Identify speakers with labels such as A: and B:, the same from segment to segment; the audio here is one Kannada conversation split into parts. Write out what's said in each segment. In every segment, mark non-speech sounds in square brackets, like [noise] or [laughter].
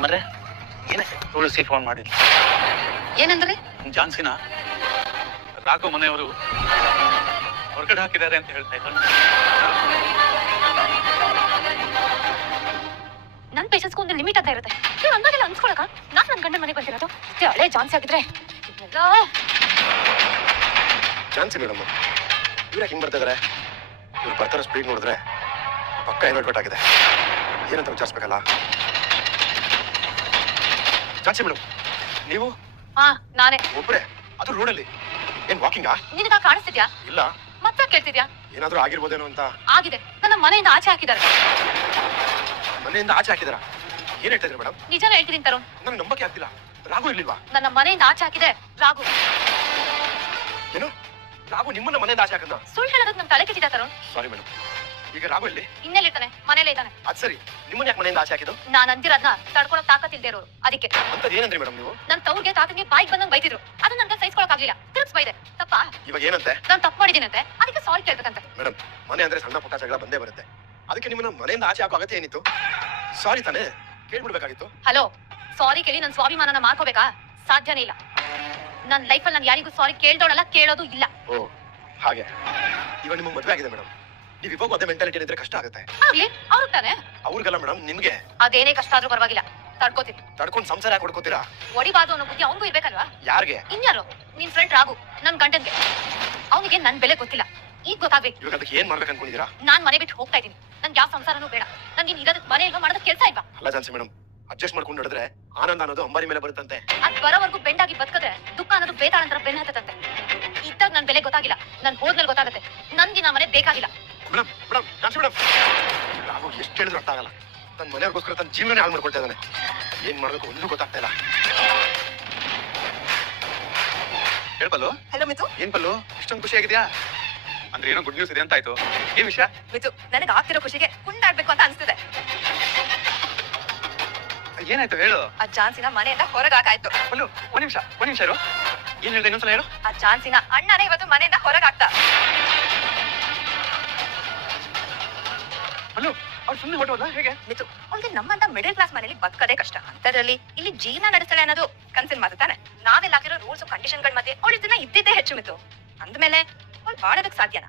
A: ಯಜಮಾನ್ರೆ ಏನೇ? ತುಳಸಿ ಫೋನ್ ಮಾಡಿದ್ಲು.
B: ಏನಂದ್ರೆ?
A: ಜಾನ್ಸಿನ? ರಾಘು ಮನೆಯವರು ಹೊರಗಡೆ ಹಾಕಿದ್ದಾರೆ ಅಂತ ಹೇಳ್ತಾ ಇದ್ರು.
B: ನನ್ ಪೇಷನ್ಸ್ಗೂ ಒಂದು ಲಿಮಿಟ್ ಅಂತ ಇರುತ್ತೆ. ನೀವು ಅಂದಾಗೆಲ್ಲ ಅನ್ಸ್ಕೊಳಕ? ನಾನ್ ನನ್ ಗಂಡನ ಮನೆಗೆ ಬರ್ತಿರೋದು. ಮತ್ತೆ ಹಳೆ ಜಾನ್ಸಿ ಆಗಿದ್ರೆ ಜಾನ್ಸಿ
C: ಚಾನ್ಸಿ ಮೇಡಮ್ ಇವ್ರ ಹಿಂಗ್ ಬರ್ತಾ ಇದಾರೆ ಇವ್ರು ಬರ್ತಾರೋ ಸ್ಪೀಡ್ ನೋಡಿದ್ರೆ ಪಕ್ಕ ಏನೋ ಅಡ್ವರ್ಟ್ ಆಗಿದೆ. ಏನಂತ ವಿಚಾರಿಸ್ಬೇಕಲ್ಲ? ಚಾನ್ಸಿ ಮೇಡಮ್ ನೀವು?
B: ಹಾ ನಾನೇ.
C: ಒಬ್ರೆ ಅದು ರೋಡಲ್ಲಿ. ಏನ್ ವಾಕಿಂಗಾ
B: ನಿನಗ ಕಾಣಿಸ್ತಿದ್ಯಾ?
C: ಇಲ್ಲ.
B: ಮತ್ತೆ ಕೇಳ್ತಿದ್ಯಾ?
C: ಏನಾದ್ರೂ ಆಗಿರ್ಬೋದೇನೋ ಅಂತ.
B: ಆಗಿದೆ. ನನ್ನ ಮನೆಯಿಂದ ಆಚೆ ಹಾಕಿದ್ದಾರೆ.
C: ಮನೆಯಿಂದ ಆಚೆ ಹಾಕಿದಾರ? ಏನ್ ಹೇಳ್ತಾ ಇದ್ರಿ ಮೇಡಮ್
B: ನಿಜನ ಹೇಳ್ತೀನಿ ತರುಣ್.
C: ನನ್ ನಂಬಕ್ಕೆ ಆಗ್ತಿಲ್ಲ. ರಾಘು ಇರ್ಲಿಲ್ವಾ?
B: ನನ್ನ ಮನೆಯಿಂದ ಆಚೆ ಹಾಕಿದೆ ರಾಘು.
C: ಏನು? ರಾಘು ನಿಮ್ಮನ್ನ ಮನೆಯಿಂದ ಆಚೆ ಹಾಕದ
B: ಸುಳ್ಳು ಹೇಳೋದಕ್ಕೆ ನಮ್ ತಲೆ ಕೆಟ್ಟಿದೆ ತರುಣ್?
C: ಸಾರಿ ಮೇಡಮ್ ಈಗ ರಾಘು ಇನ್ನೆಲ್ಲ
B: ಇನ್ನೆಲ್ಲಿರ್ತಾನೆ ಮನೇಲೇ ಇದ್ದಾನೆ.
C: ಅದ್ ಸರಿ. ನಿಮ್ಮನ್ನ ಯಾಕೆ ಮನೆಯಿಂದ ಆಚೆ ಹಾಕಿದ್ದು?
B: ನಾನ್ ಅಂದಿರೋದ್ನ ತಡ್ಕೊಳಕ್ ತಾಕತ್ತಿಲ್ದೇ ಇರೋರು. ಅದಕ್ಕೆ.
C: ಏನಂದ್ರಿ ಮೇಡಮ್ ನೀವು?
B: ನನ್ ತವ್ರಿಗೆ ತಾಕಂಗೆ ಬಾಯಿಗೆ ಬಂದಂಗ್ ಬೈತಿದ್ರು. ಅದು ನನ್ಗೆ ಸಹಿಸ್ಕೊಳಕ್ ಆಗ್ಲಿಲ್ಲ. ತಿರ್ಗ್ಸ್ ಬೈದೆ. ತಪ್ಪ?
C: ಇವಾಗ ಏನಂತೆ?
B: ನಾನ್ ತಪ್ಪು ಮಾಡಿದ್ದೀನಂತೆ. ಅದಕ್ಕೆ ಸಾರಿ ಕೇಳ್ಬೇಕಂತೆ
C: ಮೇಡಮ್ ಮನೆ ಅಂದ್ರೆ ಸಣ್ಣ ಪುಟ್ಟ ಜಗಳ ಬಂದೇ ಬರುತ್ತೆ. ಅದಕ್ಕೆ ನಿಮ್ಮನ್ನ ಮನೆಯಿಂದ ಆಚೆ ಹಾಕೋ ಅಗತ್ಯ ಏನಿತ್ತು? ಸಾರಿ ತಾನೇ. ಕೇಳ್ಬಿಡ್ಬೇಕಾಗಿತ್ತು.
B: ಹಲೋ ಸಾರಿ ಕೇಳಿ ನನ್ ಸ್ವಾಭಿಮಾನನ ಮಾಡ್ಕೋಬೇಕಾ ಸಾಧ್ಯನೇ ಇಲ್ಲ. ನನ್ ಲೈಫಲ್ಲಿ ನಾನು ಯಾರಿಗೂ ಸಾರಿ ಕೇಳ್ದೋಳಲ್ಲ ಕೇಳೋದು ಇಲ್ಲ.
C: ಓ ಹಾಗೆ. ಇವಾಗ ನಿಮಗೆ ಮದುವೆ ಆಗಿದೆ ಮೇಡಮ್ ನೀವು ಇವಾಗ ಅದೇ ಮೆಂಟಾಲಿಟಿ ಇದ್ರೆ ಕಷ್ಟ ಆಗುತ್ತೆ.
B: ಆಗ್ಲಿ ತಾನೆ?
C: ಅವ್ರಿಗೆಲ್ಲ ಮೇಡಮ್ ನಿಮ್ಗೆ.
B: ಅದೇನೇ ಕಷ್ಟ ಆದ್ರೂ ಪರವಾಗಿಲ್ಲ. ತಡ್ಕೋತೀನಿ.
C: ತಡ್ಕೊಂಡು ಸಂಸಾರ ಯಾಕೆ ಕೊಡ್ಕೋತೀರಾ
B: ಒಡಿಬಾರ್ದು ಅನ್ನೋ ಬುದ್ಧಿ ಅವನಿಗೂ ಇರ್ಬೇಕಲ್ವಾ?
C: ಯಾರಿಗೆ?
B: ಇನ್ಯಾರು? ನಿನ್ ಫ್ರೆಂಡ್ ರಾಗು ನನ್ ಗಂಡನ್ಗೆ. ಅವನಿಗೆ ನನ್ ಬೆಲೆ ಗೊತ್ತಿಲ್ಲ. ಈಗ ಗೊತ್ತಾಗ್ಬೇಕು.
C: ಇವಾಗ ಅದಕ್ಕೆ ಏನ್ ಮಾಡ್ಬೇಕು ಅನ್ಕೊಂಡಿದ್ದೀರಾ?
B: ನಾನ್ ಮನೆ ಬಿಟ್ಟು ಹೋಗ್ತಾ ಇದೀನಿ ನನ್ಗೆ ಯಾವ ಸಂಸಾರನೂ ಬೇಡ. ನನ್ಗೆ ಇರೋದಕ್ಕೆ ಮನೆ ಇಲ್ವಾ ಮಾಡೋದಕ್ಕೆ ಕೆಲಸ ಇಲ್ವಾ?
C: ಅಲ್ಲ ಜಾನ್ಸಿ ಮೇಡಮ್ ಅಡ್ಜಸ್ಟ್ ಮಾಡ್ಕೊಂಡು ನಡೆದ್ರೆ ಆನಂದ ಅನ್ನೋದು ಅಂಬಾರಿ ಮೇಲೆ ಬರುತ್ತಂತೆ.
B: ಅದ್ ಬರೋವರೆಗೂ ಬೆಂಡಾಗಿ ಬದುಕದ್ರೆ ದುಃಖ ಅನ್ನೋದು ಬೇತಾಳಂತರ ಬೆನ್ನ ಹತ್ತದಂತೆ ಇದ್ದಾಗ ನನ್ ಬೆಲೆ ಗೊತ್ತಾಗಿಲ್ಲ. ನನ್ ಹೋದ್ಮೇಲೆ ಗೊತ್ತಾಗುತ್ತೆ. ನನ್ಗೆ ನಾ ಮನೆ ಬೇಕಾಗಿಲ್ಲ.
C: ಮೇಡಮ್ ರಾಘು ಎಷ್ಟು ಹೇಳಿದ್ರು ಅರ್ಥ ಆಗಲ್ಲ. ತನ್ನ ಮನೆಯವ್ರಿಗೋಸ್ಕರ ತನ್ನ ಜೀವನ ಹಾಳು ಮಾಡ್ಕೊಳ್ತಾ ಇದ್ದಾನೆ. ಏನ್ ಮಾಡ್ಬೇಕು ಒಂದು ಗೊತ್ತಾಗ್ತಾ ಇಲ್ಲ.
A: ಹೇಳ್ಬಲ್ಲು
D: ಹಲೋ ಮಿತು.
A: ಏನ್ ಪಲ್ಲು? ಇಷ್ಟೊಂದು ಖುಷಿ ಆಗಿದ್ಯಾ? ಅಂದ್ರೆ ಏನೋ ಗುಡ್ ನ್ಯೂಸ್ ಇದೆ ಅಂತ ಆಯ್ತು. ಏನ್ ವಿಷಯ?
D: ಮಿತು ನನಗೆ ಆಗ್ತಿರೋ ಖುಷಿಗೆ ಕುಂಡಾಡ್ಬೇಕು ಅಂತ ಅನ್ಸ್ತಿದೆ.
A: ಏನಾಯ್ತು? ಹೇಳು.
D: ಆ ಚಾನ್ಸಿನ ಮನೆಯಿಂದ ಹೊರಗೆ ಹಾಕಾಯ್ತು
A: ಪಲ್ಲು ಒಂದ್ ನಿಮಿಷ ಒಂದ್ ನಿಮಿಷ ಇರು. ಏನ್ ಹೇಳಿದೆ ಇನ್ನೊಂದ್ಸಲ ಹೇಳು.
D: ಆ ಚಾನ್ಸಿನ ಅಣ್ಣನೇ ಇವತ್ತು ಮನೆಯಿಂದ ಹೊರಗೆ ಹಾಕ್ತ.
A: ಪಲ್ಲು ಅವ್ರು ಸುಮ್ಮನೆ ಹೊಟ್ಟೋದ ಹೇಗೆ?
D: ಮಿತು ಅವ್ಳಿಗೆ ನಮ್ಮಂತ ಮಿಡಲ್ ಕ್ಲಾಸ್ ಮನೇಲಿ ಬದುಕದೇ ಕಷ್ಟ. ಅಂತದ್ರಲ್ಲಿ ಇಲ್ಲಿ ಜೀವನ ನಡೆಸ್ತಾಳೆ ಅನ್ನೋದು ಕನ್ಸಿನ್ ಮಾತು ತಾನೆ. ನಾವೆಲ್ಲ ಹಾಕಿರೋ ರೂಲ್ಸ್ ಕಂಡೀಷನ್ಗಳ ಮಧ್ಯೆ ಅವಳ ದಿನ ಇದ್ದಿದ್ದೇ ಹೆಚ್ಚು ಮಿತು. ಅಂದ್ಮೇಲೆ ಅವ್ಳು ಬಾಳೋದಕ್ ಸಾಧ್ಯನಾ?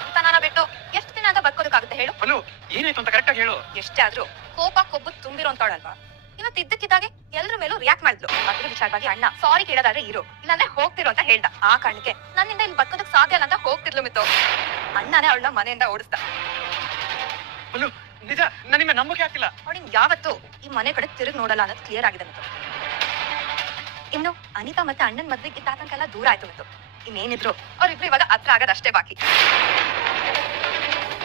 D: ಅಂತನಾನ ಬಿಟ್ಟು ಎಷ್ಟು ದಿನ ಅಂತ ಬದುಕೋದಕ್ಕಾಗುತ್ತೆ ಹೇಳು?
A: ಹಲೋ ಏನಾಯ್ತು ಅಂತ ಕರೆಕ್ಟಾಗಿ ಹೇಳು.
D: ಎಷ್ಟೇ ಆದ್ರೂ ಕೋಪ ಕೊಬ್ಬು ತುಂಬಿರೋಂತವಳಲ್ವಾ ಇವತ್ತು ಇದ್ದಕ್ಕಿದ್ದಾಗೆ ಎಲ್ಲರ ಮೇಲೂ ರಿಯಾಕ್ಟ್ ಮಾಡಿದ್ಲು. ಅದ್ರ ವಿಚಾರವಾಗಿ ಅಣ್ಣ ಸಾರಿ ಕೇಳೋದಾದ್ರೆ ಇರು. ಇಲ್ಲಾಂದ್ರೆ ಹೋಗ್ತಿರು ಅಂತ ಹೇಳ್ದ. ಆ ಕಾರಣಕ್ಕೆ ನನ್ನಿಂದ ಇಲ್ಲಿ ಬದುಕೋದಕ್ ಸಾಧ್ಯ ಇಲ್ಲ ಅಂತ ಹೋಗ್ತಿರ್ಲು ಮಿತ್ತು ಅಣ್ಣನೇ ಅವಳನ್ನ ಮನೆಯಿಂದ ಓಡಿಸ್ದ.
A: ಪಲ್ಲು ನಿಜ ನನಗೆ ನಂಬಕ್ಕೆ ಆಗ್ತಿಲ್ಲ
D: ಅವಳಿಗೆ ಯಾವತ್ತು ಈ ಮನೆ ಕಡೆ ತಿರುಗಿ ನೋಡಲ್ಲ ಅನ್ನೋದು ಕ್ಲಿಯರ್ ಆಗಿದೆ ಮಿತ್ತು. ಇನ್ನು ಅನಿತಾ ಮತ್ತೆ ಅಣ್ಣನ ಮದ್ವೆಗೆ ಆತಂಕ ದೂರ ಆಯ್ತು ಮತ್ತು. ಇನ್ನೇನಿದ್ರು ಅವ್ರಿಬ್ರು ಇವಾಗ ಹತ್ರ ಆಗೋದು ಅಷ್ಟೇ ಬಾಕಿ.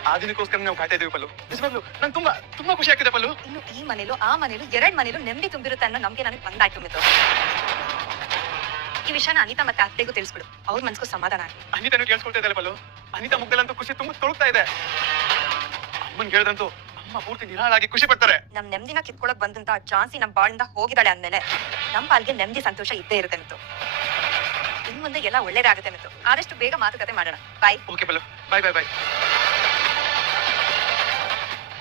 A: ಆ ದಿನಕ್ಕೋಸ್ಕರ ನಾವು ಕಾಯ್ತಾ ಇದೀವಿ ಪಲ್ಲು. ನಿಜವಾಗ್ಲು ನಂಗೆ ತುಂಬಾ ತುಂಬಾ ಖುಷಿ ಆಗ್ತಿದೆ ಪಲ್ಲು.
D: ಇನ್ನು ಈ ಮನೇಲೂ ಆ ಮನೇಲೂ ಎರಡ್ ಮನೇಲೂ ನೆಮ್ಮದಿ ತುಂಬಿರುತ್ತೆ ಅನ್ನೋ ನಮ್ಗೆ ನನಗೆ ಬಂದಾಯ್ತು ಮಿತ್ರ ಈ ವಿಷಯನ ಅನಿತಾ ಮತ್ತೆ ಅತ್ತೆಗೂ ತಿಳಿಸ್ಬಿಡು. ಅವ್ರ ಮನ್ಸ್ಗೂ ಸಮಾಧಾನ ಆಗ್ಲಿ.
A: ಅನಿತಾನು ಕೇಳಿಸ್ಕೊಳ್ತಾ ಇದ್ದಾರೆ ಪಲ್ಲು. ಅನಿತಾ ಮುಗ್ದಲ್ಲಂತೂ ಖುಷಿ ತುಂಬಾ ತೊಳಗ್ತಾ ಇದೆ. ಅಮ್ಮನ್ ಕೇಳಿದಂತೂ ಅಮ್ಮ ಪೂರ್ತಿ ನಿರಾಳಾಗಿ ಖುಷಿ ಪಡ್ತಾರೆ.
D: ನಮ್ ನೆಮ್ಮದಿನ ಕಿತ್ಕೊಳಕ್ ಬಂದಂತ ಚಾನ್ಸಿ ನಮ್ ಬಾಳಿಂದ ಹೋಗಿದ್ದಾಳೆ ಅಂದ್ಮೇಲೆ ನಮ್ ಪಾಲ್ಗೆ ನೆಮ್ಮದಿ ಸಂತೋಷ ಇದ್ದೇ ಇರುತ್ತೆ ಅಂತ ಇನ್ ಮುಂದೆ ಎಲ್ಲ ಒಳ್ಳೇದಾಗುತ್ತೆ ಅಂತ ಆದಷ್ಟು ಬೇಗ ಮಾತುಕತೆ ಮಾಡೋಣ. ಬಾಯ್
A: ಓಕೆ ಪಲ್ಲು ಬಾಯ್ ಬಾಯ್ ಬಾಯ್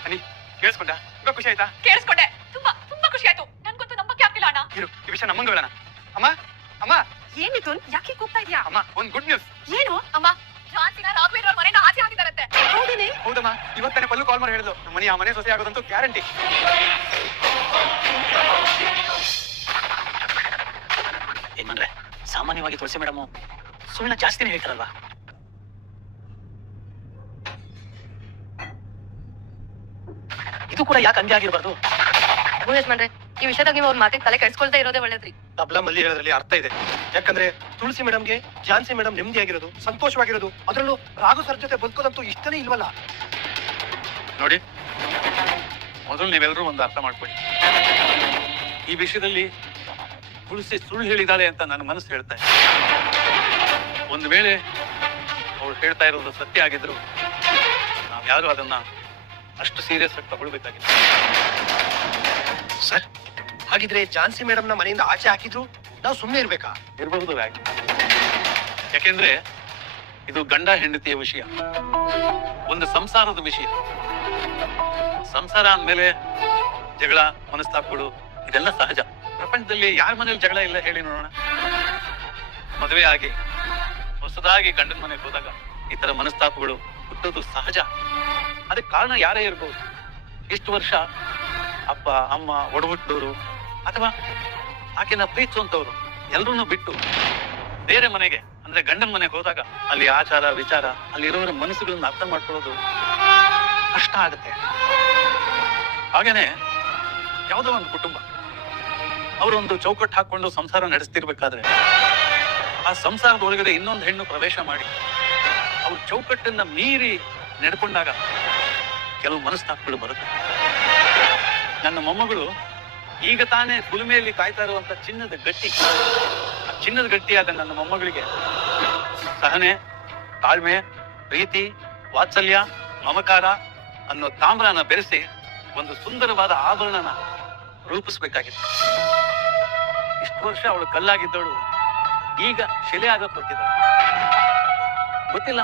A: ಅನಿ ಕೇಳಿಸ್ಕೊಂಡ? ತುಂಬಾ ಖುಷಿ ಆಯ್ತಾ?
B: ಕೇಳಿಸ್ಕೊಂಡೆ. ತುಂಬಾ ತುಂಬಾ ಖುಷಿ ಆಯ್ತು. ನನ್ಗಂತೂ ನಂಬಕ್ಕೆ ಆಗ್ತಿಲ್ಲ ಅಣ್ಣ.
A: ಇರು ಈ ವಿಷಯ ನಮ್ಮಂಗ ಹೇಳೋಣ. ಅಮ್ಮ ಅಮ್ಮ.
D: ಏನಿತ್ತು ಯಾಕೆ ಕೂಗ್ತಾ ಇದೆಯಾ?
A: ಅಮ್ಮ ಒಂದ್ ಗುಡ್ ನ್ಯೂಸ್
B: ಏನು? ಅಮ್ಮ ಶಾಂತಿನ ರಾಘವೇಂದ್ರ ಅವ್ರ ಮನೆಯಿಂದ ಆಚೆ ಹಾಕಿದಾರಂತೆ
D: ಹೌದೇನೆ
A: ಹೌದಮ್ಮ ಇವತ್ತನೇ ಪಲ್ಲು ಕಾಲ್ ಮಾಡಿ ಹೇಳಿದ್ಲು ನಮ್ಮ ಮನೆ ಆ ಮನೆ ಸೊಸೆ ಆಗೋದಂತೂ ಗ್ಯಾರಂಟಿ
E: ಏನ್ರೆ ಸಾಮಾನ್ಯವಾಗಿ ತುಳಸಿ ಮೇಡಮ್ ಸುಳ್ಳ ಜಾಸ್ತಿನೇ ಹೇಳ್ತಾರಲ್ವಾ? ಇದು ಕೂಡ ಯಾಕೆ ಹಂಗೆ ಆಗಿರ್ಬಾರ್ದು?
D: ಈ ವಿಷಯದಾಗ ನೀವು ಅವ್ರ ಮಾತಿಗೆ ತಲೆ ಕೆಡ್ಸ್ಕೊಳ್ತಾ ಇರೋದೇ ಒಳ್ಳೇದ್ರಿ.
C: ತಬ್ಲಾ ಮಲ್ಲಿ ಹೇಳೋದ್ರಲ್ಲಿ ಅರ್ಥ ಇದೆ. ಯಾಕಂದ್ರೆ ತುಳಸಿ ಮೇಡಮ್ಗೆ ಝಾನ್ಸಿ ಮೇಡಮ್ ನೆಮ್ಮದಿಯಾಗಿರೋದು ಸಂತೋಷವಾಗಿರೋದು ಅದರಲ್ಲೂ ರಾಘು ಸರ್ ಜೊತೆ ಬದುಕೋದಂತೂ ಇಷ್ಟನೇ ಇಲ್ವಲ್ಲ?
A: ನೋಡಿ ಮೊದಲು ನೀವೆಲ್ಲರೂ ಒಂದು ಅರ್ಥ ಮಾಡ್ಕೊಳ್ಳಿ. ಈ ವಿಷಯದಲ್ಲಿ ತುಳಸಿ ಸುಳ್ಳು ಹೇಳಿದಾಳೆ ಅಂತ ನನ್ನ ಮನಸ್ಸು ಹೇಳ್ತಾ ಇದೆ. ಒಂದು ವೇಳೆ ಅವ್ರು ಹೇಳ್ತಾ ಇರೋದು ಸತ್ಯ ಆಗಿದ್ರು ನಾವ್ಯಾರು ಅದನ್ನ ಅಷ್ಟು ಸೀರಿಯಸ್ ಆಗಿ ತಗೊಳ್ಬೇಕಾಗಿತ್ತು
C: ಸರ್ ಹಾಗಿದ್ರೆ ಝಾನ್ಸಿ ಮೇಡಮ್ನ ಮನೆಯಿಂದ ಆಚೆ ಹಾಕಿದ್ರು? ನಾವು ಸುಮ್ಮನೆ ಇರ್ಬೇಕಾ?
A: ಇರಬಹುದು ಯಾಕೆ ಯಾಕೆಂದ್ರೆ ಇದು ಗಂಡ ಹೆಂಡತಿಯ ವಿಷಯ. ಒಂದು ಸಂಸಾರದ ವಿಷಯ. ಸಂಸಾರ ಅಂದ್ಮೇಲೆ ಜಗಳ, ಮನಸ್ತಾಪಗಳು,
F: ಇದೆಲ್ಲ ಸಹಜ. ಪ್ರಪಂಚದಲ್ಲಿ ಯಾರ ಮನೇಲಿ ಜಗಳ ಇಲ್ಲ ಹೇಳಿ ನೋಡೋಣ. ಮದುವೆ ಆಗಿ, ಹೊಸದಾಗಿ ಗಂಡನ ಮನೆಗೆ ಹೋದಾಗ ಈ ತರ ಮನಸ್ತಾಪಗಳು ಹುಟ್ಟೋದು ಸಹಜ. ಅದಕ್ಕೆ ಕಾರಣ ಯಾರೇ ಇರ್ಬೋದು. ಇಷ್ಟು ವರ್ಷ ಅಪ್ಪ, ಅಮ್ಮ, ಒಡಹುಟ್ಟೋರು ಅಥವಾ ಆಕೆನ ಪ್ರೀತಿಸುವಂತವ್ರು. ಎಲ್ರನ್ನೂ ಬಿಟ್ಟು ಬೇರೆ ಮನೆಗೆ, ಅಂದ್ರೆ ಗಂಡನ ಮನೆಗೆ ಹೋದಾಗ ಅಲ್ಲಿ ಆಚಾರ, ವಿಚಾರ ಅಲ್ಲಿ ಇರೋರ ಮನಸ್ಸುಗಳನ್ನ ಅರ್ಥ ಮಾಡ್ಕೊಳ್ಳೋದು ಕಷ್ಟ ಆಗುತ್ತೆ. ಹಾಗೇನೆ ಯಾವುದೋ ಒಂದು ಕುಟುಂಬ, ಅವರೊಂದು ಚೌಕಟ್ಟು ಹಾಕೊಂಡು ಸಂಸಾರ ನಡೆಸ್ತಿರ್ಬೇಕಾದ್ರೆ ಆ ಸಂಸಾರದ ಒಳಗಡೆ ಇನ್ನೊಂದು ಹೆಣ್ಣು ಪ್ರವೇಶ ಮಾಡಿ, ಅವ್ರ ಚೌಕಟ್ಟನ್ನ ಮೀರಿ ನಡ್ಕೊಂಡಾಗ ಕೆಲವು ಮನಸ್ತಾಪಗಳು ಬರುತ್ತೆ. ನನ್ನ ಮೊಮ್ಮಗಳು ಈಗ ತಾನೇ ಕುಲುಮೆಯಲ್ಲಿ ಕಾಯ್ತಾ ಇರುವಂತ ಚಿನ್ನದ ಗಟ್ಟಿ. ಚಿನ್ನದ ಗಟ್ಟಿಯಾದ ನನ್ನ ಮೊಮ್ಮಗಳಿಗೆ ಸಹನೆ, ತಾಳ್ಮೆ, ಪ್ರೀತಿ, ವಾತ್ಸಲ್ಯ, ಮಮಕಾರ ಅನ್ನೋ ತಾಮ್ರನ ಬೆರೆಸಿ ಒಂದು ಸುಂದರವಾದ ಆಭರಣನ ರೂಪಿಸ್ಬೇಕಾಗಿತ್ತು. ಇಷ್ಟು ವರ್ಷ ಅವಳು ಕಲ್ಲಾಗಿದ್ದವಳು ಈಗ ಶಿಲೆ ಆಗ ಗೊತ್ತಿಲ್ಲ.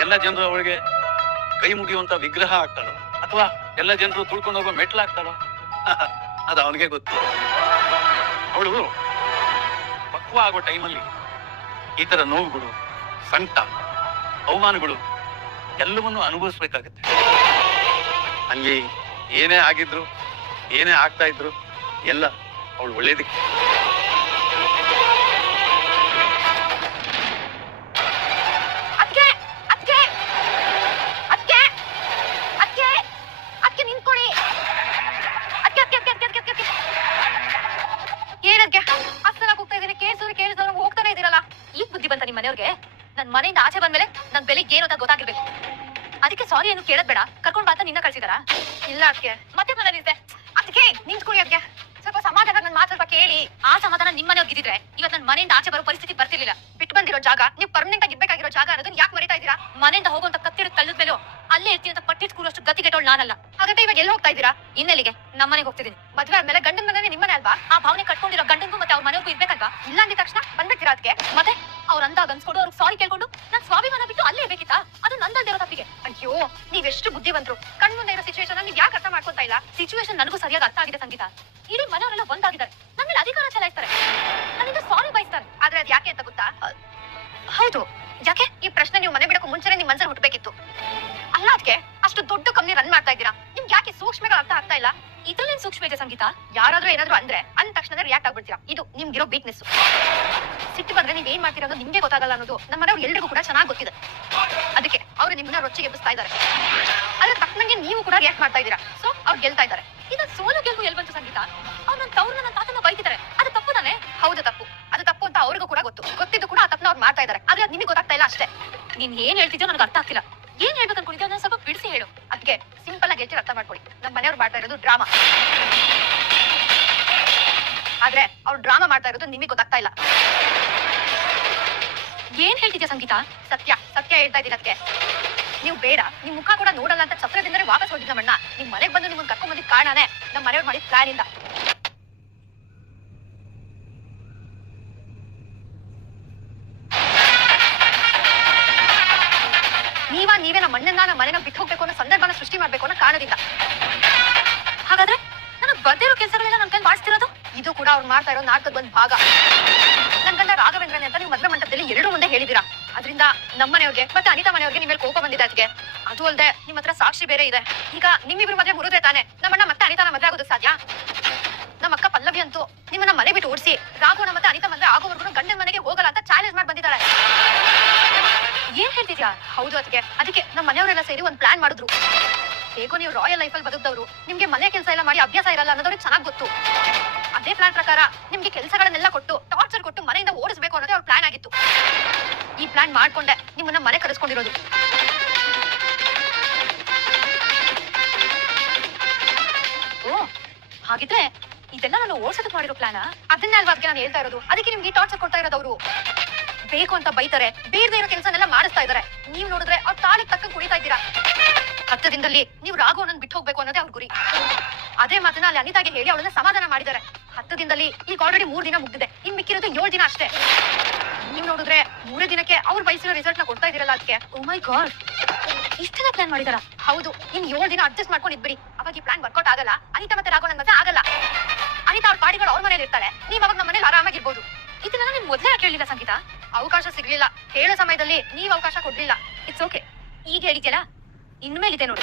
F: ಎಲ್ಲ ಜನರು ಅವಳಿಗೆ ಕೈ ಮುಗಿಯುವಂತ ವಿಗ್ರಹ ಆಗ್ತಾಳೋ? ಅಥವಾ ಎಲ್ಲ ಜನರು ತುಳ್ಕೊಂಡು ಹೋಗೋ ಮೆಟ್ಲಾಗ್ತಾಳೋ [laughs] ಅದು ಅವನಿಗೆ ಗೊತ್ತು. ಅವಳು ಪಕ್ವ ಆಗೋ ಟೈಮಲ್ಲಿ ಈ ತರ ನೋವುಗಳು, ಸಂಕಟ, ಅವಮಾನಗಳು ಎಲ್ಲವನ್ನೂ ಅನುಭವಿಸ್ಬೇಕಾಗತ್ತೆ. ಅಲ್ಲಿ ಏನೇ ಆಗಿದ್ರು, ಏನೇ ಆಗ್ತಾ ಇದ್ರು ಎಲ್ಲ ಅವಳು ಒಳ್ಳೇದಕ್ಕೆ.
G: ನನ್ ಮನೆಯಿಂದ ಆಚೆ ಬಂದ್ಮೇಲೆ ನನ್ ಬೆಲೆಗೆ ಏನು ಅಂತ ಗೊತ್ತಾಗಿರ್ಬೇಕು. ಅದಕ್ಕೆ ಸಾರಿ ಏನು ಕೇಳದ್ ಬೇಡ. ಕರ್ಕೊಂಡ್ ಬಾತ ನಿನ್ನ ಕಳ್ಸಿದಾರ. ಇಲ್ಲ ಅದಕ್ಕೆ ಮತ್ತೆ ಬಂದಿದ್ದೆ ಅದಕ್ಕೆ ನಿಂತ್ಕೊಳ್ಳಿ ಅದಕ್ಕೆ ಸ್ವಲ್ಪ ಸಮಾಧಾನ ನನ್ ಮಾತು ಸ್ವಲ್ಪ ಕೇಳಿ. ಆ ಸಮಾಧಾನ ನಿಮ್ ಮನೆಯವ್ರಿಗೆ ಇದ್ದಿದ್ರೆ ಇವತ್ತು ನನ್ ಮನೆಯಿಂದ ಆಚೆ ಬರೋ ಪರಿಸ್ಥಿತಿ ಬರ್ತಿರ್ಲಿಲ್ಲ. ಬಿಟ್ಟು ಬಂದಿರೋ ಜಾಗ ನೀವು ಪರ್ಮನೆಂಟ್ ಆಗಿ ಇರ್ಬೇಕಾಗಿರೋ ಜಾಗ ಅನ್ನೋದನ್ನ ಯಾಕೆ ಮರಿತಾ ಇದೀರಾ ಮನೆಯಿಂದ ಹೋಗುವಂತ ಕತ್ತಿರ ತಳ್ಳದ ಮೇಲೂ ಅಲ್ಲೇ ಇರ್ತೀನಿ ಅಂತ ಪಟ್ಟಿಟ್ ಕೂರಷ್ಟು ಗತಿ ಕೆಟ್ಟೋಳು ನಾನಲ್ಲ. ಹಾಗಾದ್ರೆ ಇವಾಗ ಎಲ್ಲಿ ಹೋಗ್ತಾ ಇದ್ದೀರಾ? ಇನ್ನೆಲ್ಲಿಗೆ? ನಮ್ಮ ಮನೆಗೆ ಹೋಗ್ತಿದ್ದೀನಿ. ಮದ್ವೆ ಆದ್ಮೇಲೆ ಗಂಡನ ಮನೆ ನಿಮ್ಮನೆ ಅಲ್ವಾ? ಆ ಭಾವನೆ ಕಟ್ಕೊಂಡಿರೋ ಗಂಡನ್ಗೂ ಮತ್ತೆ ಅವ್ರ ಮನೆಗೂ ಇರ್ಬೇಕಲ್ವಾ? ಇಲ್ಲ ಅಂದಿದ ತಕ್ಷಣ ಬಂದ್ಬಿಡ್ತೀರಾ ಅದಕ್ಕೆ? ಮತ್ತೆ ಅವ್ರ ಅಂದ ಅನ್ಸ್ಕೊಂಡು ಅವ್ರಿಗೆ ಸಾರಿ ಕೇಳ್ಕೊಂಡು ನನ್ ಸ್ವಾಭಿಮಾನ ಬಿಟ್ಟು ಅಲ್ಲೇ ಇರ್ಬೇಕಿತ್ತಾ? ಅದು ನಂದಲ್ದಿರೋ ತಪ್ಪಿಗೆ. ಅಯ್ಯೋ ನೀವೆಷ್ಟು ಬುದ್ಧಿವಂತರು. ಕಣ್ಮುಂದೆ ಇರೋ ಸಿಚುವೇಶನ್ ನೀವ್ ಯಾಕೆ ಅರ್ಥ ಮಾಡ್ಕೊತಾ ಇಲ್ಲ? ಸಿಚುವೇಶನ್ ನನಗೂ ಸರಿಯಾಗಿ ಅರ್ಥ ಆಗಿದೆ ಸಂಗೀತ. ಇಡೀ ಮನೆಯವರೆಲ್ಲ ಒಂದಾಗಿದ್ದಾರೆ. ಮೇಲೆ ಅಧಿಕಾರ ಚಲಾಯಿಸ್ತಾರೆ. ನನ್ನಿಂದ ಸಾರಿ ಬಯಸ್ತಾರೆ. ಆದ್ರೆ ಅದ್ ಯಾಕೆ ಅಂತ ಗೊತ್ತಾ? ಹೌದು. ಯಾಕೆ? ಈ ಪ್ರಶ್ನೆ ನೀವು ಮನೆ ಬಿಡಕ್ಕೂ ಮುಂಚೆನೆ ನಿಮ್ ಮನ್ಸಲ್ಲಿ ಹುಟ್ಟಬೇಕಿತ್ತು ಅಲ್ಲ ಅದಕ್ಕೆ ಅಷ್ಟು ದೊಡ್ಡ ಕಂಪ್ನಿ ರನ್ ಮಾಡ್ತಾ ಇದ್ದೀರಾ? ನಿಮ್ಗೆ ಯಾಕೆ ಸೂಕ್ಷ್ಮಗಳು ಅರ್ಥ ಆಗ್ತಾ ಇಲ್ಲ? ಇದ್ರಲ್ಲೇನ್ ಸೂಕ್ಷ್ಮ ಇದೆ ಸಂಗೀತ? ಯಾರಾದ್ರೂ ಏನಾದ್ರೂ ಅಂದ್ರೆ ಅಂದ ತಕ್ಷಣ ರಿಯಾಕ್ಟ್ ಆಗ್ಬಿಡ್ತೀರಾ? ಇದು ನಿಮ್ಗಿರೋ ವೀಕ್ನೆಸ್ ಸಿಟ್ಟು ಬಂದ್ರೆ ನೀವ್ ಏನ್ ಮಾಡ್ತೀರಾ ಅನ್ನೋದು ನಿಮ್ಗೆ ಗೊತ್ತಾಗಲ್ಲ ಅನ್ನೋದು ನಮ್ಮ ಮನೆಯವ್ರು ಎಲ್ರಿಗೂ ಕೂಡ ಚೆನ್ನಾಗಿ ಗೊತ್ತಿದೆ. ಅದಕ್ಕೆ ಅವ್ರು ನಿಮ್ಮನ್ನ ರೊಚ್ಚಿಗೆ ಎಬ್ಬಿಸ್ತಾ ಇದ್ದಾರೆ. ಅದ್ರ ತಕ್ಕನಂಗೆ ನೀವು ಕೂಡ ರಿಯಾಕ್ಟ್ ಮಾಡ್ತಾ ಇದ್ದೀರಾ. ಸೊ ಅವ್ರು ಗೆಲ್ತಾ ಇದ್ದಾರೆ. ಇದು ಸೋಲು ಗೆಲ್ಲು ಎಲ್ ಬಂತು ಸಂಗೀತ? ಅವ್ರು ನನ್ನ ತವ್ರನ್ನ ನನ್ನ ತಾತನ ಬೈತಿದ್ದಾರೆ. ಅದು ತಪ್ಪು ತಾನೆ? ಹೌದು ತಪ್ಪು. ಅದು ತಪ್ಪು ಅಂತ ಅವ್ರಿಗೂ ಕೂಡ ಗೊತ್ತು. ಗೊತ್ತಿದ್ದು ಕೂಡ ಆ ತಪ್ಪನ ಅವ್ರು ಮಾಡ್ತಾ ಇದ್ದಾರೆ. ಆದ್ರೆ ಅದು ನಿಮಗೆ ಗೊತ್ತಾಗ್ತಾ ಇಲ್ಲ ಅಷ್ಟೇ. ನೀನ್ ಏನ್ ಹೇಳ್ತಿದ್ಯೋ ನನಗೆ ಅರ್ಥ ಆಗ್ತಿಲ್ಲ. ಏನ್ ಹೇಳ್ಬೇಕು ಅನ್ಕೊಂಡಿದ್ದೆ ಅದನ್ನ ಸ್ವಲ್ಪ ಬಿಡಿಸಿ ಹೇಳು. ಅದಕ್ಕೆ ಸಿಂಪಲ್ ಆಗಿ ಹೆಚ್ಚು ಅರ್ಥ ಮಾಡ್ಕೊಳ್ಳಿ. ನಮ್ಮ ಮನೆಯವ್ರು ಮಾಡ್ತಾ ಇರೋದು ಡ್ರಾಮಾ ಆದ್ರೆ ಅವ್ರು ಡ್ರಾಮಾ ಮಾಡ್ತಾ ಇರೋದು ನಿಮಗೆ ಗೊತ್ತಾಗ್ತಾ ಇಲ್ಲ. ಏನ್ ಹೇಳ್ತಿದ್ಯಾ ಸಂಗೀತ? ಸತ್ಯ. ಸತ್ಯ ಹೇಳ್ತಾ ಇದ್ದೀನಿ ಅದಕ್ಕೆ ನೀವು ಬೇಡ, ನಿಮ್ ಮುಖ ಕೂಡ ನೋಡಲ್ಲ ಅಂತ ಛತ್ರದಿಂದಲೇ ವಾಪಸ್ ಹೋಗಿದ್ದ ಮಣ್ಣ. ನಿಮ್ ಮನೆಗೆ ಬಂದು ನಿಮ್ಮನ್ನ ಕರ್ಕೊಂಡ್ ಬಂದಿದ್ ಕಾರಣನೇ ನಮ್ಮ ಮನೆಯವ್ರು ಮಾಡಿದ ಪ್ಲಾನ್ ಇಂದ. ಬರ್ದಿರೋ ಕೆಲಸಗಳೆಲ್ಲ ನನ್ ಕೈ ಮಾಡಿಸ್ತಿರೋದು ಇದು ಕೂಡ ಅವ್ರು ಮಾಡ್ತಾ ಇರೋ ನಾಟಕದ ಒಂದ್ ಭಾಗ. ನನ್ ಗಂಡ ರಾಘವೇಂದ್ರನೇ ಅಂತ ನೀವು ಮದ್ವೆ ಮಂಟಪದಲ್ಲಿ ಎರಡು ಮುಂದೆ ಹೇಳಿದಿರಾ ಅದರಿಂದ ನಮ್ಮ ಮನೆಯವ್ರಿಗೆ ಮತ್ತೆ ಅನಿತಾ ಮನೆಯವ್ರಿಗೆ ನಿಮ್ಮೇಲೆ ಕೋಪ ಬಂದಿದೆ ಅದಕ್ಕೆ ಅದು ಅಲ್ಲದೆ ನಿಮ್ಮ ಹತ್ರ ಸಾಕ್ಷಿ ಬೇರೆ ಇದೆ. ಈಗ ನಿಮ್ಮಿಬ್ರು ಮದ್ವೆ ಮುರಿದ್ರೆ ತಾನೆ ನಮ್ಮಣ್ಣ ಮತ್ತೆ ಅನಿತಾನ ಮದ್ವೆ ಆಗೋದು ಸಾಧ್ಯ? ನಮ್ಮ ಅಕ್ಕ ಪಲ್ಲವಿ ಅಂತೂ ನಿಮ್ಮನ್ನ ಮನೆ ಬಿಟ್ಟು ಓಡಿಸಿ ರಾಘವನ ಮತ್ತೆ ಅನಿತಾ ಮದ್ವೆ ಆಗೋವರೆಗೂ ಗಂಡನ ಮನೆಗೆ ಹೇಳ್ತಿದ್ಯಾ? ಹೌದು ಅದಕ್ಕೆ ಅದಕ್ಕೆ ನಮ್ಮ ಮನೆಯವರೆಲ್ಲ ಸೇರಿ ಒಂದ್ ಪ್ಲಾನ್ ಮಾಡಿದ್ರು. ಹೇಗೋ ನೀವು ರಾಯಲ್ ಲೈಫಲ್ಲಿ ಬದುಕ್ದವ್ರು. ನಿಮ್ಗೆ ಮನೆ ಕೆಲಸ ಎಲ್ಲ ಮಾಡಿ ಅಭ್ಯಾಸ ಇರಲ್ಲ ಅನ್ನೋದವ್ರಿಗೆ ಚೆನ್ನಾಗಿ ಗೊತ್ತು. ಅದೇ ಪ್ಲಾನ್ ಪ್ರಕಾರ ನಿಮ್ಗೆ ಕೆಲಸಗಳನ್ನೆಲ್ಲ ಕೊಟ್ಟು ಟಾರ್ಚರ್ ಕೊಟ್ಟು ಮನೆಯಿಂದ ಓಡಿಸ್ಬೇಕು ಅನ್ನೋದೇ ಅವ್ರ ಪ್ಲಾನ್ ಆಗಿತ್ತು. ಈ ಪ್ಲಾನ್ ಮಾಡ್ಕೊಂಡೆ ನಿಮ್ಮನ್ನ ಮನೆ ಕರೆಸ್ಕೊಂಡಿರೋದು. ಓ, ಹಾಗಿದ್ರೆ ಇದೆಲ್ಲ ನಾನು ಓಡಿಸೋದು ಮಾಡಿರೋ ಪ್ಲಾನ್ ಅದನ್ನೇ ಅಲ್ವಾ ಅದಕ್ಕೆ ನಾನು ಹೇಳ್ತಾ ಇರೋದು? ಅದಕ್ಕೆ ನಿಮ್ಗೆ ಟಾರ್ಚರ್ ಕೊಡ್ತಾ ಇರೋದು ಅವರು ಬೇಕು ಅಂತ ಬೈತಾರೆ. ಬೇಡದೇ ಇರೋ ಕೆಲಸನೆಲ್ಲ ಮಾಡಿಸ್ತಾ ಇದ್ದಾರೆ. ನೀವ್ ನೋಡಿದ್ರೆ ಅವ್ರ ತಾಳಿಗೆ ತಕ್ಕ ಕುಣಿತಾ ಇದ್ದೀರಾ? ಹತ್ತು ದಿನದಲ್ಲಿ ನೀವು ರಾಘವನನ್ನ ಬಿಟ್ಟು ಹೋಗ್ಬೇಕು ಅನ್ನೋದೇ ಅವ್ರ ಗುರಿ. ಅದೇ ಮಾತನ್ನ ಅಲ್ಲಿ ಅನಿತಾಗೆ ಹೇಳಿ ಅವಳನ್ನ ಸಮಾಧಾನ ಮಾಡಿದ್ದಾರೆ. ಹತ್ತು ದಿನದಲ್ಲಿ ಈಗ ಆಲ್ರೆಡಿ ಮೂರ್ ದಿನ ಮುಗ್ದಿದೆ. ಇನ್ ಮಿಕ್ಕಿರೋದು ಏಳು ದಿನ ಅಷ್ಟೇ. ನೀವು ನೋಡಿದ್ರೆ ಮೂರೇ ದಿನಕ್ಕೆ ಅವ್ರ ಬಯಸಿರೋ ರಿಸಲ್ಟ್ನ ಕೊಡ್ತಾ ಇದೀರಲ್ಲ ಅದಕ್ಕೆ ಓ ಮೈ ಗಾಡ್ ಇಷ್ಟೆಲ್ಲ ಪ್ಲಾನ್ ಮಾಡಿದಾರ? ಹೌದು. ಇನ್ ಏಳು ದಿನ ಅಡ್ಜಸ್ಟ್ ಮಾಡ್ಕೊಂಡು ಇದ್ಬಿಡಿ. ಅವಾಗ ಈ ಪ್ಲಾನ್ ವರ್ಕೌಟ್ ಆಗಲ್ಲ. ಅನಿತಾ ಮತ್ತೆ ರಾಘವನ್ ಮತ್ತೆ ಆಗಲ್ಲ. ಅನಿತಾ
B: ಅವ್ರ ಪಾಡಿಗಳು ಅವ್ರ ಮನೇಲಿ ಇರ್ತಾರೆ ನೀವ್ ಅವಾಗ ನಮ್ಮ ಮನೇಲಿ ಆರಾಮಾಗಿರ್ಬೋದು. ಇದನ್ನ ನಾನು ಮೊದ್ಲೇ ಯಾಕೆ ಸಂಗೀತ. ಅವಕಾಶ ಸಿಗ್ಲಿಲ್ಲ. ಹೇಳೋ ಸಮಯದಲ್ಲಿ ನೀವ್ ಅವಕಾಶ ಕೊಡ್ಲಿಲ್ಲ. ಇಟ್ಸ್ ಓಕೆ ಈಗ ಹೇಳಿದ್ಯಲ್ಲ? ಇನ್ಮೇಲಿದೆ ನೋಡಿ.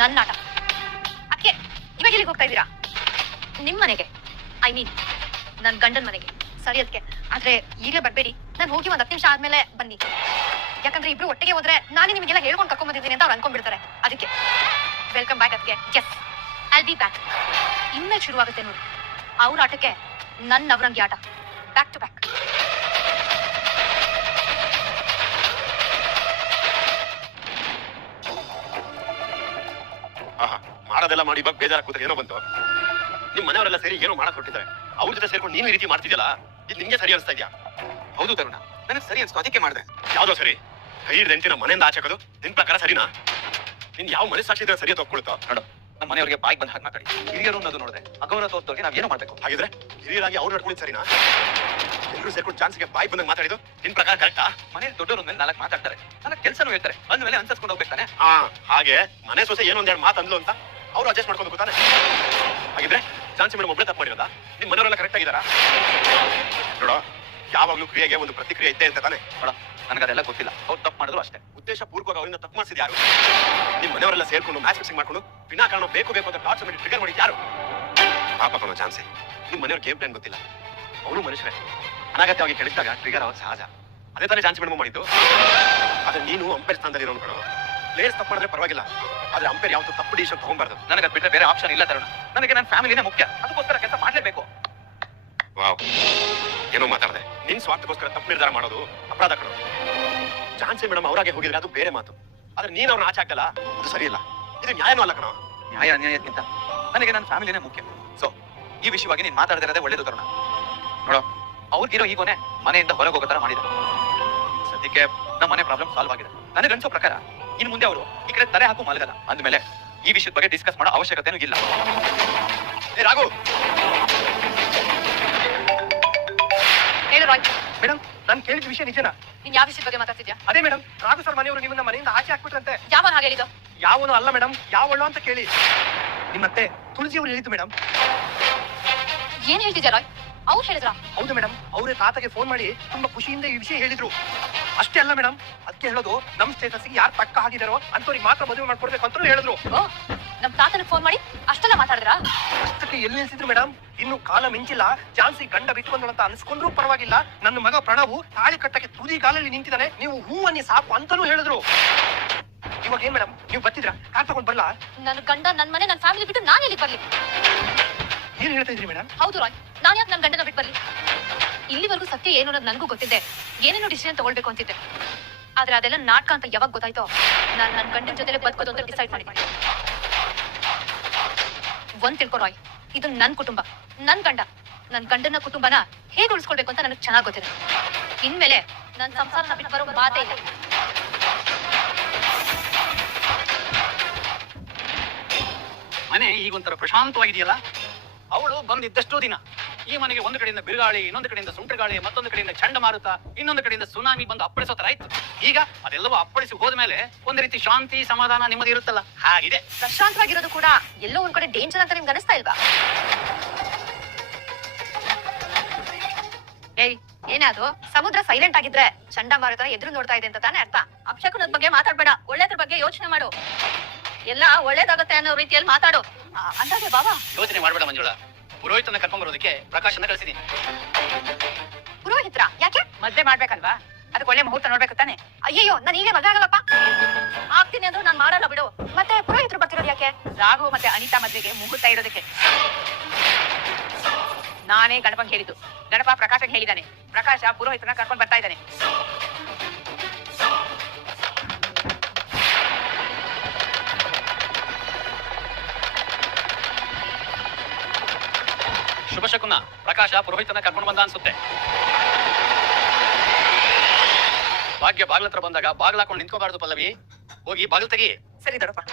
B: ನನ್ನ ಆಟ ಅಕ್ಕೆ, ಇವಾಗ ಎಲ್ಲಿಗೆ ಹೋಗ್ತಾ ಇದ್ದೀರಾ? ನಿಮ್ ಮನೆಗೆ. ಐ ಮೀನ್ ನನ್ ಗಂಡನ್ ಮನೆಗೆ. ಸರಿ ಅದಕ್ಕೆ ಆದ್ರೆ ಈಗಲೇ ಬರ್ಬೇಡಿ. ನಾನು ಹೋಗಿ ಒಂದ್ ಹತ್ತು ನಿಮಿಷ ಆದ್ಮೇಲೆ ಬನ್ನಿ. ಯಾಕಂದ್ರೆ ಇಬ್ರು ಒಟ್ಟಿಗೆ ಹೋದ್ರೆ ನಾನೇ ನಿಮಗೆಲ್ಲ ಹೇಳ್ಕೊಂಡು ಕರ್ಕೊಂಡ್ ಬಂದಿದ್ದೀನಿ ಅಂತ ಅವ್ರು ಅನ್ಕೊಂಡ್ಬಿಡ್ತಾರೆ. ಅದಕ್ಕೆ. ವೆಲ್ಕಮ್ ಬ್ಯಾಕ್ ಅದಕ್ಕೆ ಎಸ್ ಐಲ್ ಬಿ ಬ್ಯಾಕ್ ಇನ್ಮೇಲೆ ಶುರುವಾಗುತ್ತೆ ನೋಡಿ. ಅವ್ರ ಆಟಕ್ಕೆ ನನ್ನ ಅವರಂಗಿ ಆಟ. ಬ್ಯಾಕ್ ಟು ಬ್ಯಾಕ್
C: ಆಹಾ ಮಾಡೋದೆಲ್ಲ ಮಾಡಿ ಬಗ್ಗೆ ಬೇಜಾರ ಕೂತ್ರೆ ಏನೋ ಬಂತು. ನಿಮ್ ಮನೆಯವರೆಲ್ಲ ಸೇರಿ ಏನೋ ಮಾಡಕ್ ಹೊಟ್ಟಿದ್ದಾರೆ ಅವ್ರ ಜೊತೆ ಸೇರ್ಕೊಂಡು ನೀನು ಈ ರೀತಿ ಮಾಡ್ತಿದ್ಯಲ್ಲ ಇದು ನಿಮ್ಗೆ ಸರಿ ಅನಿಸ್ತಾ ಇದೆಯಾ?
H: ಹೌದು ತರುಣ ನನಗೆ ಸರಿ ಅನಿಸ್ತು ಅದಕ್ಕೆ ಮಾಡಿದೆ.
C: ಯಾವ್ದೋ ಸರಿ? ಕೈ ಹಿಡ್ದು ಮನೆಯಿಂದ ಆಚೆ ಹಾಕೋದು? ನಿನ್ ಪ್ರಕಾರ ಸರಿನಾ? ನಿನ್ ಯಾವ ಮನಸ್ಸಾಕ್ಷಿ ಸರಿಯಾಗಿ ತಗೊಳ್ತಾ
H: ನೋಡು. ನಮ್ಮ ಮನೆಯವರಿಗೆ ಬಾಯ್ ಬಂದ ಹಾಗೆ ಮಾತಾಡಿ. ಹಿರಿಯರು ಅನ್ನೋದು ನೋಡಿದ್ರೆ ಅಗೌರವ ತೋರ್ತವ್ರಿಗೆ ನಾವ್ ಏನು ಮಾಡ್ಬೇಕು?
C: ಹಾಗಿದ್ರೆ ಹಿರಿಯರಾಗಿ ಅವ್ರು ನಡ್ಕೊಂಡಿದ್ ಸರಿನಾ? ಎಲ್ಲರೂ ಸೇರ್ಕೊಂಡು ಚಾನ್ಸ್ಗೆ ಬಾಯ್ ಬಂದಂಗೆ ಮಾತಾಡಿದ್ದು ನಿನ್ ಪ್ರಕಾರ ಕರೆಕ್ಟಾ?
H: ಮನೇಲಿ ದೊಡ್ಡವ್ರ ಮೇಲೆ ನಾಲ್ಕು ಮಾತಾಡ್ತಾರೆ. ನನ್ನ ಕೆಲಸನೂ ಹೇಳ್ತಾರೆ. ಅಂದ್ಮೇಲೆ ಅನ್ಸರ್ಸ್ಕೊಂಡು ಹೋಗ್ಬೇಕಾನೆ
C: ಹಾ ಹಾಗೆ ಮನೆ ಸೊಸೆ ಏನೋ ಒಂದೆರಡು ಮಾತು ಅಂದ್ಲು ಅಂತ ಅವ್ರು ಅಡ್ಜಸ್ಟ್ ಮಾಡ್ಕೊಂಡು ತಾನೆ? ಹಾಗಿದ್ರೆ ಚಾನ್ಸ್ ಮೇಡಮ್ ಒಬ್ಳೆ ತಪ್ಪು ಮಾಡಿರೋದಾ? ನಿಮ್ ಮನೆಯವರೆಲ್ಲ ಕರೆಕ್ಟ್ ಆಗಿದಾರಾ? ನೋಡೋ ಯಾವಾಗ್ಲೂ ಕ್ರಿಯೆಗೆ ಒಂದು ಪ್ರತಿಕ್ರಿಯೆ ಇದ್ದೇ ಅಂತ ತಾನೆ?
H: ನನಗೆ ಅದೆಲ್ಲ ಗೊತ್ತಿಲ್ಲ. ಅವ್ರು ತಪ್ಪು ಮಾಡಿದ್ರು ಅಷ್ಟೇ.
C: ಉದ್ದೇಶ ಪೂರ್ವಕ ಅವರಿಂದ ತಪ್ಪು ಮಾಡಿಸಿದ ಯಾರು? ನಿಮ್ಮ ಮನೆಯವರೆಲ್ಲ ಸೇರ್ಕೊಂಡು ಮ್ಯಾಚ್ ಫಿಕ್ಸಿಂಗ್ ಮಾಡ್ಕೊಂಡು ವಿನಾಕಾರಣ ಬೇಕು ಬೇಕು ಅಂತ ಟಾರ್ಚರ್ ಮಾಡಿ ಟ್ರಿಗರ್ ಮಾಡಿದ್ದು ಯಾರು? ಪಾಪ ಕೊಡೋ ಚಾನ್ಸೆ. ನಿಮ್ಮ ಮನೆಯವ್ರ ಗೇಮ್ ಪ್ಲಾನ್ ಗೊತ್ತಿಲ್ಲ. ಅವರು ಮನುಷ್ಯರೇ. ಅನಾಗತ್ಯವಾಗಿ ಕೇಳಿದಾಗ ಟ್ರಿಗರ್ ಆಗೋದು ಸಹಜ. ಅದೇ ತಾನೇ ಚಾನ್ಸ್ ಮೇಡಮ್ ಮಾಡಿದ್ದು. ಆದ್ರೆ ನೀನು ಅಂಪೇರ್ ಸ್ಥಾನದಲ್ಲಿ ಇರೋನು ಕಣೋ. ಪ್ಲೇಯರ್ಸ್ ತಪ್ಪು ಮಾಡಿದ್ರೆ ಪರವಾಗಿಲ್ಲ. ಆದ್ರೆ ಅಂಪೇರ್ ಯಾವತ್ತೂ ತಪ್ಪು ಡಿಸಿಷನ್ ತಗೊಂಬಾರ್ದು.
H: ನನಗೆ ಅದು ಬಿಟ್ಟರೆ ಬೇರೆ ಆಪ್ಷನ್ ಇಲ್ಲ ತರುಣ. ನನಗೆ ನನ್ನ ಫ್ಯಾಮಿಲಿನೇ ಮುಖ್ಯ. ಅದಕ್ಕೋಸ್ಕರ ಕೆಲಸ ಮಾಡಲೇಬೇಕು.
C: ವಾವ್. ಏನೋ ಮಾತಾಡದೆ. ನಿನ್ ಸ್ವಾರ್ಥಕ್ಕೋಸ್ಕರ ತಪ್ಪು ನಿರ್ಧಾರ ಮಾಡೋದು ಅಪರಾಧ ಕಣೋ. ಚಾನ್ಸಿ ಮೇಡಮ್ ಅವರಾಗೆ ಹೋಗಿದ್ರೆ ಅದು ಬೇರೆ ಮಾತು. ಆದ್ರೆ ನೀನ್ ಅವ್ರನ್ನ ಆಚೆ ಹಾಕಲ್ಲ, ಅದು ಸರಿಯಿಲ್ಲ. ಇದು ನ್ಯಾಯನೂ ಅಲ್ಲ ಕಣೋ.
H: ನ್ಯಾಯ ಅನ್ಯಾಯಕ್ಕಿಂತ ನನಗೆ ನನ್ನ ಫ್ಯಾಮಿಲಿನೇ ಮುಖ್ಯ. ಸೊ ಈ ವಿಷಯವಾಗಿ ನೀನ್ ಮಾತಾಡದಿರೋದೇ ಒಳ್ಳೇದು ತರುಣ ನೋಡೋ ಅವ್ರಿಗಿರೋ ಈಗೋನೆ ಮನೆಯಿಂದ ಹೊರಗೆ ಹೋಗೋ ತರ ಮಾಡಿದ ಸದ್ಯಕ್ಕೆ ನಮ್ಮ ಮನೆ ಪ್ರಾಬ್ಲಮ್ ಸಾಲ್ವ್ ಆಗಿದೆ. ನನಗೆ ಅನ್ಸೋ ಪ್ರಕಾರ, ಇನ್ ಮುಂದೆ ಅವರು ಈ ಕಡೆ ತಲೆ ಹಾಕು ಮಲಗಲ್ಲ. ಅಂದ್ಮೇಲೆ ಈ ವಿಷಯದ ಬಗ್ಗೆ ಡಿಸ್ಕಸ್ ಮಾಡೋ ಅವಶ್ಯಕತೆನೂ ಇಲ್ಲ.
C: ಏ, ರಾಘು!
H: ಮೇಡಮ್ ನಾನು ಕೇಳಿದ ವಿಷಯ ನಿಜನಾ?
B: ನೀನ್ ಯಾವ ವಿಷಯದ ಬಗ್ಗೆ ಮಾತಾಡ್ತಿದ್ಯಾ?
H: ಅದೇ ಮೇಡಮ್ ರಾಘು ಸರ್ ಮನೆಯವರು ನಿಮ್ಮನ್ನ ಮನೆಯಿಂದ ಆಚೆ ಹಾಕ್ಬಿಟ್ರಂತೆ.
B: ಯಾವ ಹಾಗೆ ಹೇಳಿದ್ದು?
H: ಯಾವನು ಅಲ್ಲ ಮೇಡಮ್ ಯಾವಳು ಅಂತ ಕೇಳಿ. ನಿಮ್ಮತ್ತೆ ತುಳಸಿ ಅವರು ಹೇಳಿದ್ದು ಮೇಡಮ್
B: ಏನ್ ಹೇಳ್ತಿದ್ಯಾ ರಾಯ್? ಅವ್ರು ಹೇಳಿದ್ರ?
H: ಹೌದು ಮೇಡಮ್ ಅವರೇ ತಾತಗೆ ಫೋನ್ ಮಾಡಿ ತುಂಬಾ ಖುಷಿಯಿಂದ ಈ ವಿಷಯ ಹೇಳಿದ್ರು. ಅಷ್ಟೇ ಅಲ್ಲ ಮೇಡಮ್ ಅದಕ್ಕೆ ಹೇಳೋದು ನಮ್ ಸ್ಟೇಟಸ್ಗೆ ಯಾರು ಪಕ್ಕ ಆಗಿದಾರೋ ಅಂತವ್ರಿಗೆ ಮಾತ್ರ ಮದುವೆ ಮಾಡ್ಕೊಡ್ಬೇಕು ಅಂತ ಹೇಳಿದ್ರು.
B: ನಮ್ ತಾತನ ಫೋನ್ ಮಾಡಿ ಅಷ್ಟೆಲ್ಲ ಮಾತಾಡಿದ್ರ?
H: ಅಷ್ಟಕ್ಕೆ ಎಲ್ಲಿ ನಿಲ್ಸಿದ್ರು ಮೇಡಮ್ ಇನ್ನು ಕಾಲ ಮಿಂಚಿಲ್ಲ. ಚಾನ್ಸಿ ಗಂಡ ಬಂದಳು ಅಂತ ಅನ್ಸ್ಕೊಂಡ್ರು ಪರವಾಗಿಲ್ಲ. ನನ್ನ ಮಗ ಪ್ರಣವು ತಾಳಿ ಕಟ್ಟಕ್ಕೆ ತುದಿ ಕಾಲಲ್ಲಿ ನಿಂತಿದ್ದಾನೆ. ನೀವು ಹೂ ಅನ್ನಿ ಸಾಕು ಅಂತಲೂ ಹೇಳಿದ್ರು. ಇವಾಗ ಏನ್ ಮೇಡಮ್ ನೀವು ಬರ್ತಿದ್ರ ಕಾರ್ ತಗೊಂಡ್ ಬರ್ಲಾ?
B: ನನ್ನ ಗಂಡ ನನ್ ಮನೆ ನನ್ನ ಫ್ಯಾಮಿಲಿ ಬಿಟ್ಟು ನಾನು ಎಲ್ಲಿ ಬರ್ಲಿ?
H: ಏನ್ ಹೇಳ್ತಾ ಇದ್ರಿ ಮೇಡಮ್
B: ಹೌದು ರಾಯ್ ನಾನು ಯಾಕೆ ನನ್ನ ಗಂಡನ ಬಿಟ್ಟು ಬರ್ಲಿ? ಇಲ್ಲಿವರೆಗೂ ಸತ್ಯ ಏನು ಅನ್ನೋದು ನನಗೂ ಗೊತ್ತಿದೆ. ಏನೇನೋ ಡಿಸಿಷನ್ ತಗೊಳ್ಬೇಕು ಅಂತಿದ್ದೆ. ಆದ್ರೆ ಅದೆಲ್ಲ ನಾಟಕ ಅಂತ ಯಾವಾಗ ಗೊತ್ತಾಯ್ತೋ ನಾನು ನನ್ನ ಗಂಡನ ಜೊತೆ ಬದುಕೋದು ಅಂತ ಡಿಸೈಡ್ ಮಾಡಿದ್ದೆ. ಒಂದ್ ತಿಳ್ಕೊ ರಾಯ್. ಇದು ನನ್ ಕುಟುಂಬ, ನನ್ ಗಂಡ. ನನ್ ಗಂಡನ ಕುಟುಂಬನ ಹೇಗೆ ಉಳಿಸ್ಕೊಳ್ಬೇಕು ಅಂತ ನನಗೆ ಚೆನ್ನಾಗ್ ಗೊತ್ತಿದೆ. ಇನ್ಮೇಲೆ ನನ್ ಸಂಸಾರನ ಬಿಟ್ಟು ಬರೋ ಮಾತೇ ಇಲ್ಲ.
I: ಮನೆ ಈಗ ಒಂಥರ ಪ್ರಶಾಂತವಾಗಿದೆಯಲ್ಲ? ಅವಳು ಬಂದಿದ್ದಷ್ಟು ದಿನ. ಈ ಮನೆಗೆ ಒಂದು ಕಡೆಯಿಂದ ಬಿರುಗಾಳಿ ಇನ್ನೊಂದು ಕಡೆಯಿಂದ ಸುಂಟರಗಾಳಿ ಮತ್ತೊಂದು ಕಡೆಯಿಂದ ಚಂಡಮಾರುತ ಇನ್ನೊಂದು ಕಡೆಯಿಂದ ಸುನಾಮಿ ಬಂದು ಅಪ್ಪಳಿಸೋ ತರ ಆಯ್ತು ಈಗ ಅದೆಲ್ಲವೂ ಅಪ್ಪಳಿಸಿ ಹೋದ್ಮೇಲೆ ಒಂದು ರೀತಿ ಶಾಂತಿ ಸಮಾಧಾನ ನಿಮ್ಮದು ಇರುತ್ತಲ್ಲ? ಹಾಗಿದೆ.
B: ಪ್ರಶಾಂತವಾಗಿರೋದು ಕೂಡ ಎಲ್ಲೋ ಒಂದ್ ಕಡೆ ಡೇಂಜರ್ ಅಂತ ನಿಮ್ಗೆ ಅನಿಸ್ತಾ ಇಲ್ವಾ? ಏಯ್ ಸಮುದ್ರ ಸೈಲೆಂಟ್ ಆಗಿದ್ರೆ ಚಂಡಮಾರುತ ಎದುರು ನೋಡ್ತಾ ಇದೆ ಅಂತ ತಾನೇ ಅರ್ಥ? ಅಪಶಕುನದ ಬಗ್ಗೆ ಮಾತಾಡ್ಬೇಡ ಒಳ್ಳೇದ್ರ ಬಗ್ಗೆ ಯೋಚನೆ ಮಾಡು. ಎಲ್ಲ ಒಳ್ಳೇದಾಗತ್ತೆ ಅನ್ನೋ ರೀತಿಯಲ್ಲಿ ಮಾತಾಡು. ಅಂದಾಗೆ ಬಾಬಾ
I: ಯೋಚನೆ ಮಾಡ್ಬೇಡ ಮಂಜುಳಾ. ಪುರೋಹಿತನ ಕರ್ಕೊಂಡ್ ಬರೋದಕ್ಕೆ ಪ್ರಕಾಶನ ಕಳಿಸಿದೀನಿ.
B: ಪುರೋಹಿತ್ರ ಯಾಕೆ?
J: ಮದ್ವೆ ಮಾಡ್ಬೇಕಲ್ವಾ? ಅದಕ್ಕೆ ಒಳ್ಳೆ ಮುಹೂರ್ತ ನೋಡ್ಬೇಕು ತಾನೆ?
B: ಅಯ್ಯಯ್ಯೋ ನಾನು ಈಗ ಮದ್ವೆ ಆಗಲ್ಲಪ್ಪ. ಆಗ್ತೀನಿ ಅಂದ್ರೆ ನಾನು ಮಾಡಲ್ಲ ಬಿಡು. ಮತ್ತೆ ಪುರೋಹಿತರು ಬರ್ತಿರೋದು ಯಾಕೆ?
J: ರಾಘು ಮತ್ತೆ ಅನಿತಾ ಮದ್ವೆಗೆ ಮುಹೂರ್ತ ಇರೋದಕ್ಕೆ. ನಾನೇ ಗಣಪಂಗೆ ಹೇಳಿದ್ದು. ಗಣಪ ಪ್ರಕಾಶಕ್ಕೆ ಹೇಳಿದ್ದಾನೆ ಪ್ರಕಾಶ ಪುರೋಹಿತನ ಕರ್ಕೊಂಡು ಬರ್ತಾ ಇದ್ದಾನೆ.
I: ಶಕುನ ಪ್ರಕಾಶ ಪುರೋಹಿತನ ಕರ್ಕೊಂಡು ಬಂದ ಅನ್ಸುತ್ತೆ. ಭಾಗ್ಯ ಬಾಗ್ಲತ್ರ ಬಂದಾಗ ಬಾಗ್ಲಾಕೊಂಡು ನಿಂತ್ಕೋಬಾರ್ದು ಪಲ್ಲವಿ. ಹೋಗಿ ಬಾಗಿಲು ತೆಗಿ.
J: ಸರಿ ದೊಡ್ಡಪ್ಪ.